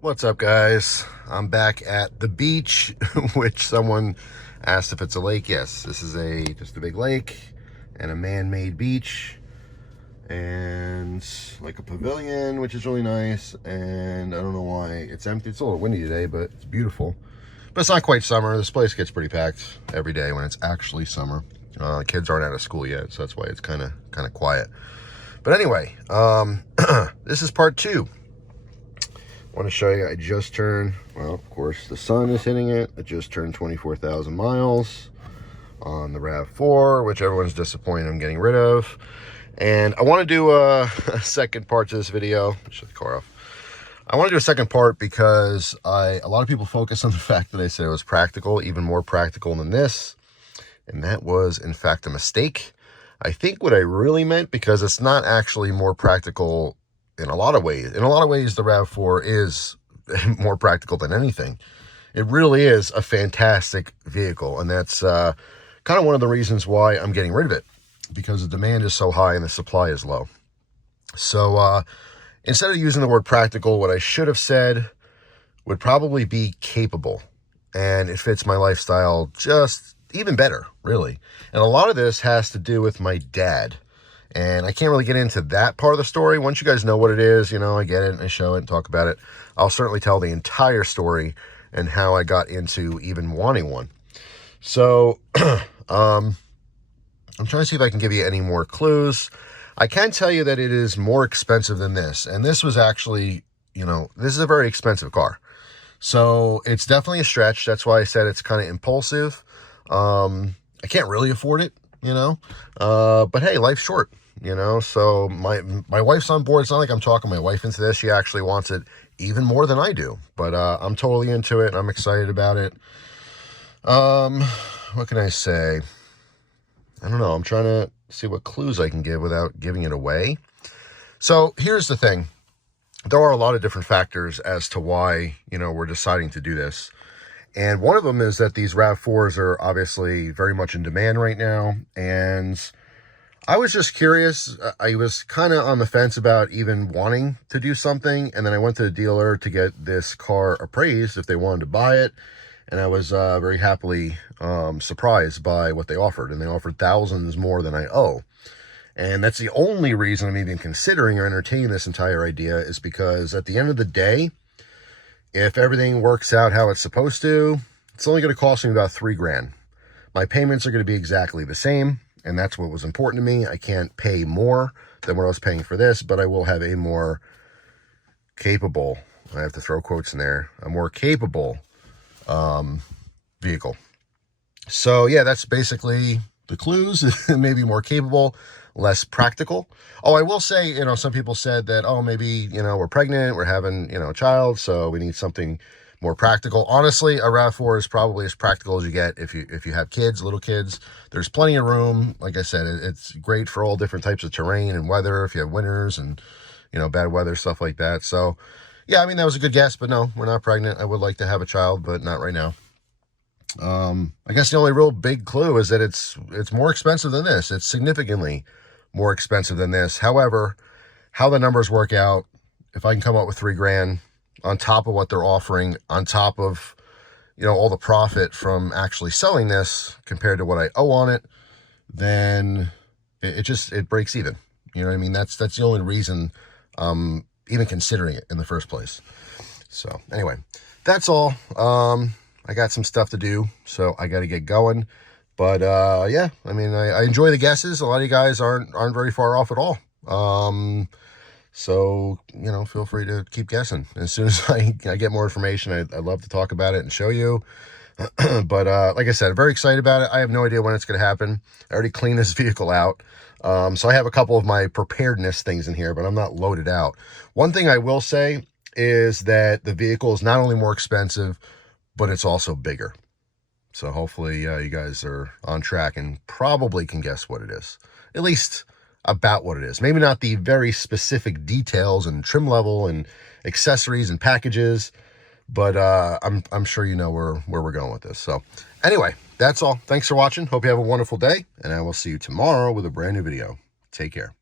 What's up, guys? I'm back at the beach, which someone asked if it's a lake. Yes, this is just a big lake and a man-made beach and like a pavilion, which is really nice. And I don't know why it's empty. It's a little windy today, but it's beautiful. But it's not quite summer. This place gets pretty packed every day when it's actually summer. Kids aren't out of school yet, so that's why it's kind of quiet. But anyway, this is part 2. I want to show you, I just turned, well, of course, the sun is hitting it. I just turned 24,000 miles on the RAV4, which everyone's disappointed I'm getting rid of. And I want to do a second part to this video. Shut the car off. I want to do a second part because a lot of people focus on the fact that I said it was practical, even more practical than this. And that was, in fact, a mistake. I think what I really meant, because it's not actually more practical in a lot of ways. In a lot of ways, the RAV4 is more practical than anything. It really is a fantastic vehicle, and that's kind of one of the reasons why I'm getting rid of it, because the demand is so high and the supply is low. So instead of using the word practical, what I should have said would probably be capable, and it fits my lifestyle just even better, really. And a lot of this has to do with my dad. And I can't really get into that part of the story. Once you guys know what it is, you know, I get it and I show it and talk about it. I'll certainly tell the entire story and how I got into even wanting one. So, I'm trying to see if I can give you any more clues. I can tell you that it is more expensive than this. And this was actually, you know, this is a very expensive car. So it's definitely a stretch. That's why I said it's kind of impulsive. I can't really afford it, you know, but hey, life's short, you know, so my wife's on board. It's not like I'm talking my wife into this. She actually wants it even more than I do, but I'm totally into it. I'm excited about it. What can I say? I don't know. I'm trying to see what clues I can give without giving it away. So here's the thing. There are a lot of different factors as to why, you know, we're deciding to do this. And one of them is that these RAV4s are obviously very much in demand right now. And I was just curious. I was kind of on the fence about even wanting to do something. And then I went to the dealer to get this car appraised if they wanted to buy it. And I was very happily surprised by what they offered. And they offered thousands more than I owe. And that's the only reason I'm even considering or entertaining this entire idea, is because at the end of the day, if everything works out how it's supposed to, it's only going to cost me about $3 grand. My payments are going to be exactly the same, and that's what was important to me. I can't pay more than what I was paying for this, but I will have a more capable, I have to throw quotes in there, a more capable vehicle. So yeah, that's basically the clues. Maybe more capable, less practical. Oh, I will say, you know, some people said that, oh, maybe, you know, we're pregnant, we're having, you know, a child, so we need something more practical. Honestly, a RAV4 is probably as practical as you get if you have kids, little kids. There's plenty of room. Like I said, it's great for all different types of terrain and weather, if you have winters and, you know, bad weather, stuff like that. So yeah, I mean, that was a good guess, but no, we're not pregnant. I would like to have a child, but not right now. I guess the only real big clue is that it's more expensive than this. It's significantly more expensive than this. However, how the numbers work out, if I can come up with $3 grand on top of what they're offering, on top of, you know, all the profit from actually selling this compared to what I owe on it, then it breaks even. You know what I mean? That's the only reason even considering it in the first place. So anyway, that's all. I got some stuff to do, so I got to get going. But yeah, I mean, I enjoy the guesses. A lot of you guys aren't very far off at all. So, you know, feel free to keep guessing. As soon as I get more information, I'd love to talk about it and show you. But like I said, very excited about it. I have no idea when it's going to happen. I already cleaned this vehicle out. So I have a couple of my preparedness things in here, but I'm not loaded out. One thing I will say is that the vehicle is not only more expensive, but it's also bigger. So hopefully you guys are on track and probably can guess what it is. At least about what it is. Maybe not the very specific details and trim level and accessories and packages, but I'm sure you know where we're going with this. So anyway, that's all. Thanks for watching. Hope you have a wonderful day, and I will see you tomorrow with a brand new video. Take care.